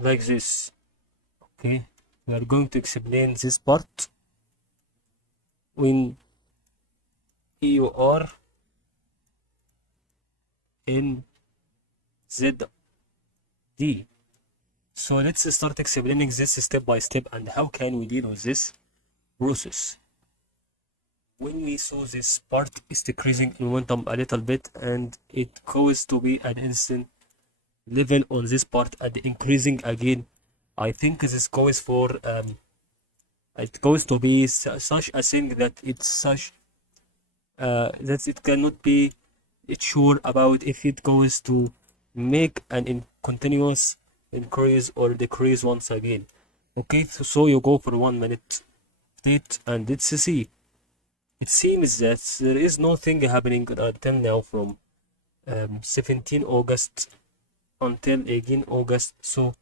like this. Okay, we are going to explain this part when EUR NZD. So let's start explaining this step by step and how can we deal with this process. When we saw this part is decreasing in momentum a little bit and it goes to be an instant level on this part and increasing again. I think this goes for it goes to be such a thing that it's such that it cannot be sure about if it goes to make an continuous increase or decrease once again. Okay, so you go for 1 minute update and let's see. It seems that there is nothing happening until now from 17 August until again August. So,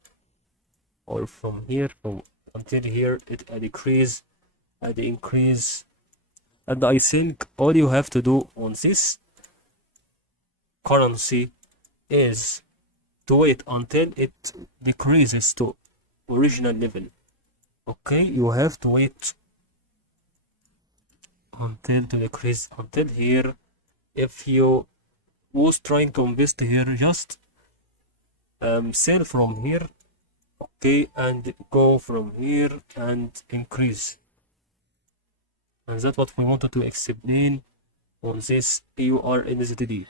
or from here from until here, it a decrease, the increase, and I think all you have to do on this currency is to wait until it decreases to original level. Okay, you have to wait until to decrease until here. If you was trying to invest here, just sell from here, okay, and go from here and increase. And that's what we wanted to explain on this EUR NZD.